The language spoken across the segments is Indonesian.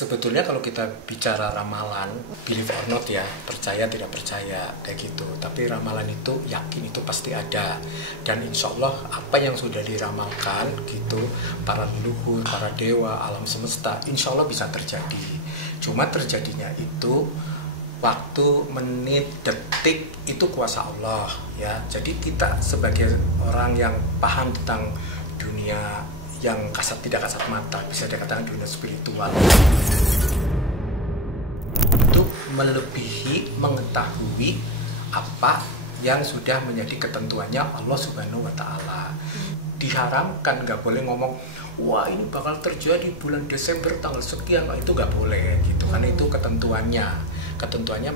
Sebetulnya kalau kita bicara ramalan, believe or not ya, percaya tidak percaya kayak gitu. Tapi ramalan itu yakin itu pasti ada. Dan insya Allah apa yang sudah diramalkan gitu, para leluhur, para dewa, alam semesta, insya Allah bisa terjadi. Cuma terjadinya itu waktu, menit, detik itu kuasa Allah ya. Jadi kita sebagai orang yang paham tentang dunia yang tidak kasat mata, bisa dikatakan dunia spiritual, untuk melebihi mengetahui apa yang sudah menjadi ketentuannya Allah Subhanahu wa Ta'ala. Diharamkan, nggak boleh ngomong wah ini bakal terjadi bulan Desember tanggal sekian, itu nggak boleh gitu, karena itu ketentuannya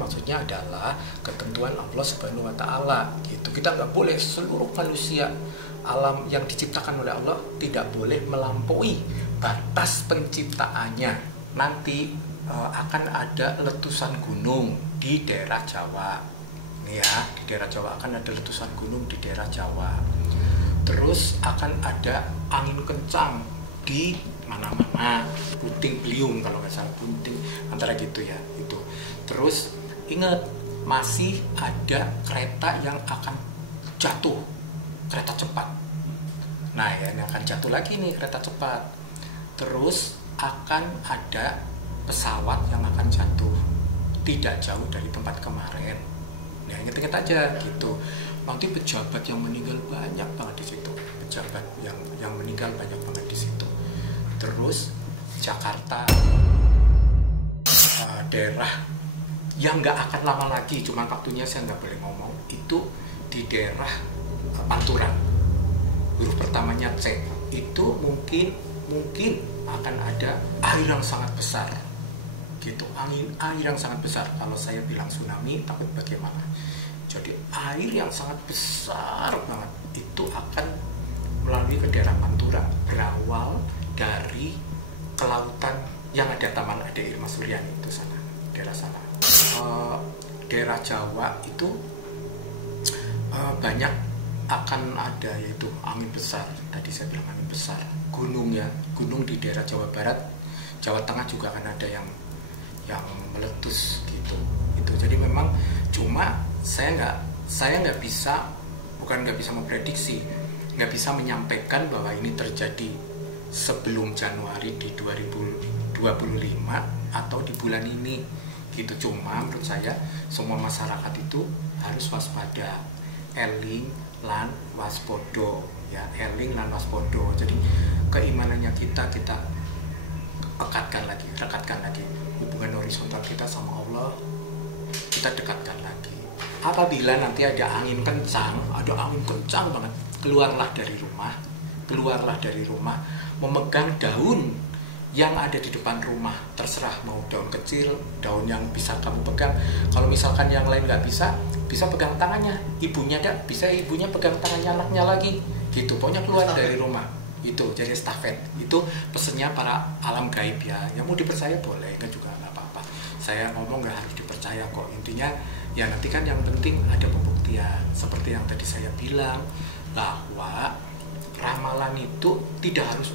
maksudnya adalah ketentuan Allah Subhanahu wa Ta'ala gitu. Kita nggak boleh, seluruh manusia alam yang diciptakan oleh Allah tidak boleh melampaui batas penciptaannya. Nanti akan ada letusan gunung di daerah Jawa ya, di daerah Jawa akan ada letusan gunung di daerah Jawa. Terus akan ada angin kencang di mana-mana, puting beliung kalau nggak salah, puting antara gitu ya itu. Terus ingat, masih ada kereta yang akan jatuh, kereta cepat. Nah ya, ini akan jatuh lagi nih kereta cepat. Terus akan ada pesawat yang akan jatuh tidak jauh dari tempat kemarin. Nah ingat-ingat aja gitu. Nanti pejabat yang meninggal banyak banget di situ, pejabat yang meninggal banyak banget di situ. Terus Jakarta, daerah yang nggak akan lama lagi, cuma waktunya saya nggak boleh ngomong, itu di daerah Pantura, huruf pertamanya C, itu mungkin akan ada air yang sangat besar gitu, air yang sangat besar. Kalau saya bilang tsunami, takut bagaimana. Jadi air yang sangat besar banget itu akan melalui ke daerah Pantura, berawal dari kelautan yang ada Taman Ade Irma Suryani itu sana, daerah sana. Daerah Jawa itu banyak akan ada yaitu angin besar. Tadi saya bilang angin besar, gunung ya, gunung di daerah Jawa Barat, Jawa Tengah juga akan ada yang meletus gitu. Itu jadi memang, cuma saya nggak bisa, bukan nggak bisa memprediksi, nggak bisa menyampaikan bahwa ini terjadi sebelum Januari di 2025 atau di bulan ini gitu. Cuma menurut saya semua masyarakat itu harus waspada, eling lan waspodo ya, eling lan waspodo. Jadi keimanannya kita rekatkan lagi hubungan horizontal kita sama Allah, kita dekatkan lagi. Apabila nanti ada angin kencang banget, keluarlah dari rumah memegang daun yang ada di depan rumah, terserah mau daun kecil, daun yang bisa kamu pegang. Kalau misalkan yang lain nggak bisa pegang tangannya ibunya, bisa ibunya pegang tangannya anaknya lagi gitu. Pokoknya keluar dari rumah itu, jadi estafet. Itu pesennya para alam gaib ya, yang mau dipercaya boleh, kan juga nggak apa-apa. Saya ngomong nggak harus dipercaya kok, intinya ya nanti kan yang penting ada pembuktian. Seperti yang tadi saya bilang bahwa ramalan itu tidak harus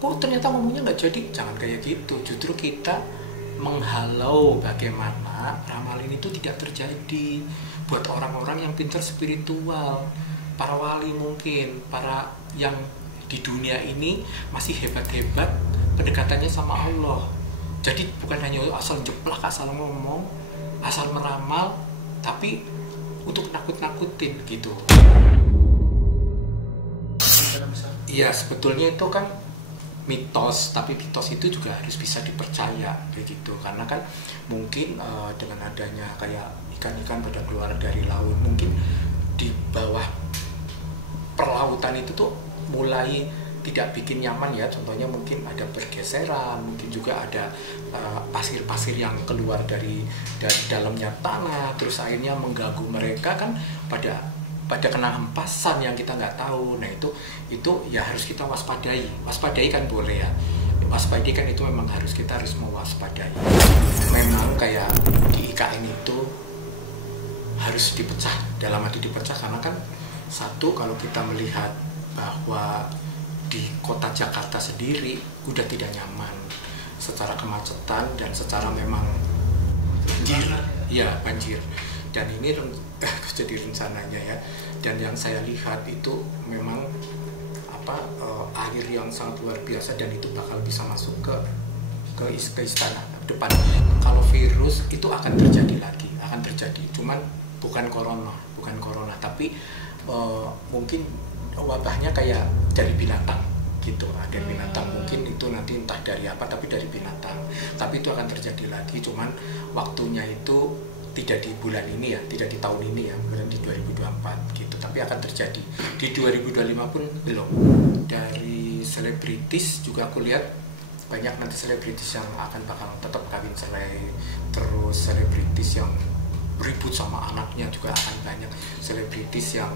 kok ternyata ngomongnya nggak jadi, jangan kayak gitu. Justru kita menghalau bagaimana ramalan itu tidak terjadi buat orang-orang yang pintar spiritual, para wali mungkin, para yang di dunia ini masih hebat-hebat pendekatannya sama Allah. Jadi bukan hanya asal jeplak, asal ngomong, asal meramal, tapi untuk nakut-nakutin gitu. Iya, sebetulnya itu kan mitos, tapi mitos itu juga harus bisa dipercaya begitu. Karena kan mungkin dengan adanya kayak ikan-ikan pada keluar dari laut, mungkin di bawah perlautan itu tuh mulai tidak bikin nyaman ya. Contohnya mungkin ada pergeseran, mungkin juga ada pasir-pasir yang keluar dari dalamnya tanah, terus akhirnya mengganggu mereka kan, pada kena hempasan yang kita nggak tahu. Nah itu ya harus kita waspadai kan boleh ya, waspadai kan itu memang kita harus mewaspadai. Memang kayak di IKN itu harus dipecah, dalam arti dipecah karena kan satu, kalau kita melihat bahwa di kota Jakarta sendiri udah tidak nyaman. secara kemacetan dan secara memang banjir, ya banjir. Dan ini jadi rencananya ya. Dan yang saya lihat itu memang air yang sangat luar biasa, dan itu bakal bisa masuk ke istana depan. Kalau virus itu akan terjadi lagi, akan terjadi. Cuman bukan corona, tapi mungkin wabahnya kayak dari binatang gitu. Ada binatang, mungkin itu nanti entah dari apa, tapi dari binatang. Tapi itu akan terjadi lagi, cuman waktunya itu tidak di bulan ini ya, tidak di tahun ini ya, bukan di 2024 gitu, tapi akan terjadi di 2025 pun belum. Dari selebritis juga aku lihat banyak nanti selebritis yang bakal tetap kawin cerai, terus selebritis yang ribut sama anaknya juga akan banyak, selebritis yang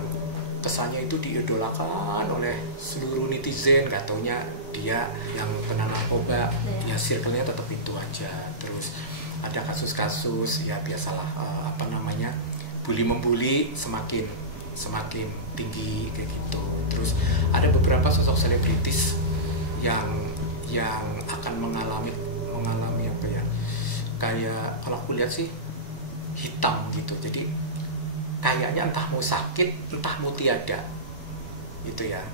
kesannya itu diidolakan oleh seluruh netizen, gak taunya dia yang kena narkoba, ya circle-nya tetap itu aja. Terus ada kasus-kasus ya biasalah, bully-membuli semakin tinggi kayak gitu. Terus ada beberapa sosok selebritis yang akan mengalami apa ya, kayak kalau aku lihat sih hitam gitu. Jadi kayaknya entah mau sakit, entah mau tiada gitu ya.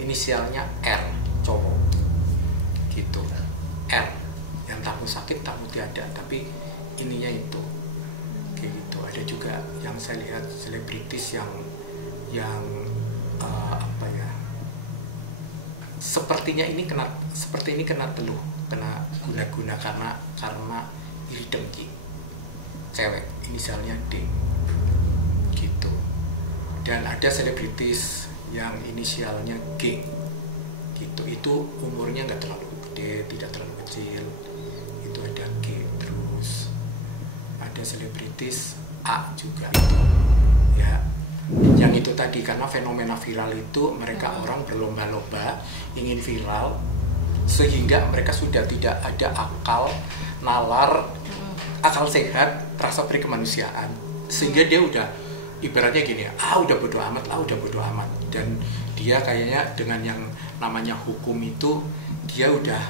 Inisialnya R, cowok gitu, R, yang entah mau sakit, entah mau tiada, tapi ininya itu kayak gitu. Ada juga yang saya lihat selebritis yang sepertinya ini kena teluh, kena guna-guna karena iri dengki, cewek inisialnya D gitu. Dan ada selebritis yang inisialnya G gitu, itu umurnya nggak terlalu gede, tidak terlalu kecil, itu ada G. Terus ada selebritis A juga gitu ya, yang itu tadi, karena fenomena viral itu mereka orang berlomba-lomba ingin viral, sehingga mereka sudah tidak ada akal nalar, akal sehat, rasa berkemanusiaan, sehingga dia udah ibaratnya gini, udah bodo amat. Dan dia kayaknya dengan yang namanya hukum itu dia udah,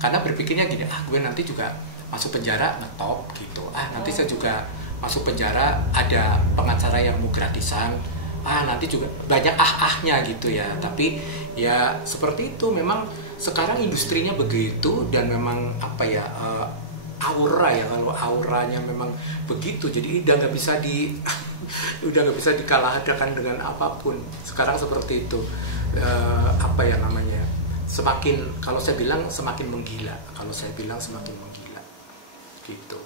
karena berpikirnya gini, gue nanti juga masuk penjara ngetop gitu, nanti saya juga masuk penjara ada pengacara yang mau gratisan, nanti juga banyak ahnya gitu ya. Tapi ya seperti itu, memang sekarang industrinya begitu, dan memang aura ya, kalau auranya memang begitu, jadi udah nggak bisa udah nggak bisa dikalahkan dengan apapun sekarang seperti itu. Semakin, kalau saya bilang semakin menggila gitu.